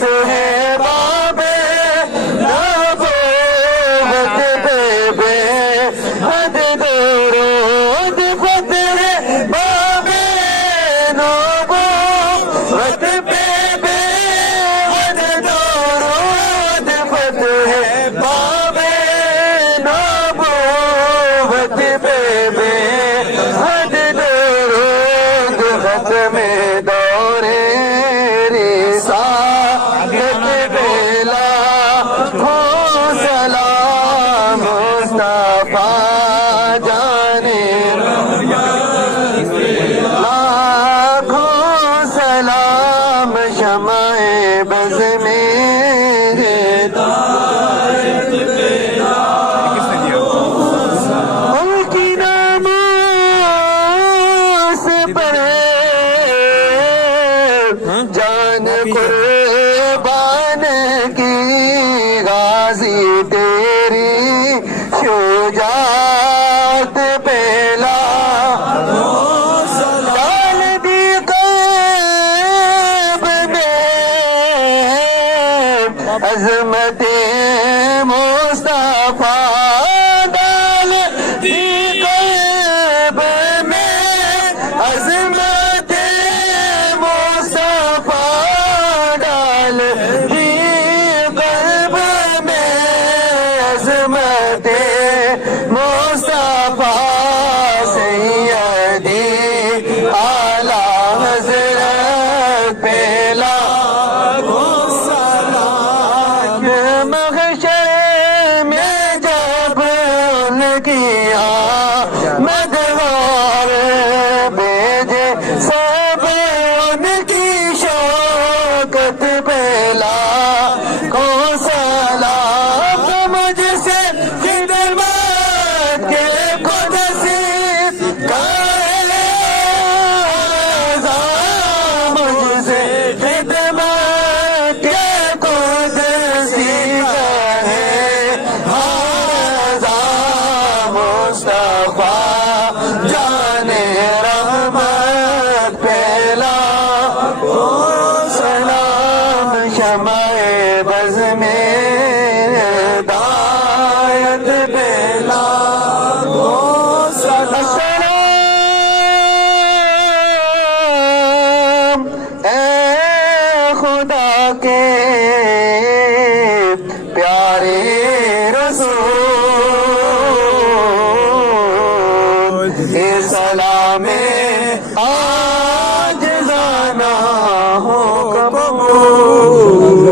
فتح بابے نبوت پہ بے حد درود فتح بابے نبوت پہ بے حد درود فتح بابے نبوت پہ بے حد درود ختم دور رسالت پہ لاکھوں سلام مصطفیٰ جانے لاکھوں سلام شمع بز میں ان کی ناموس پر جان قربان کی غازی تیری شجاعت پہ ڈال دی قلب میں عظمت مصطفیٰ ڈال دی قلب میں عظمت مصطفیٰ ڈال دی قلب میں عظمت مصطفیٰ سیدی اعلیٰ حضرت پہ لاکھوں سلام محشر میں جب ان کی آمد اور بھیجے سب ان کی شوکت پہ لاکھوں سلام مجھ سے خدمت کے قدسی مجھ سے خدمت کے قدسی مصطفیٰ جانے رحمت پھیلا سلام شمع بز میں ہدایت پھیلا السلام اے خدا کے پیارے رسول اے سلام آج جانا ہو قبول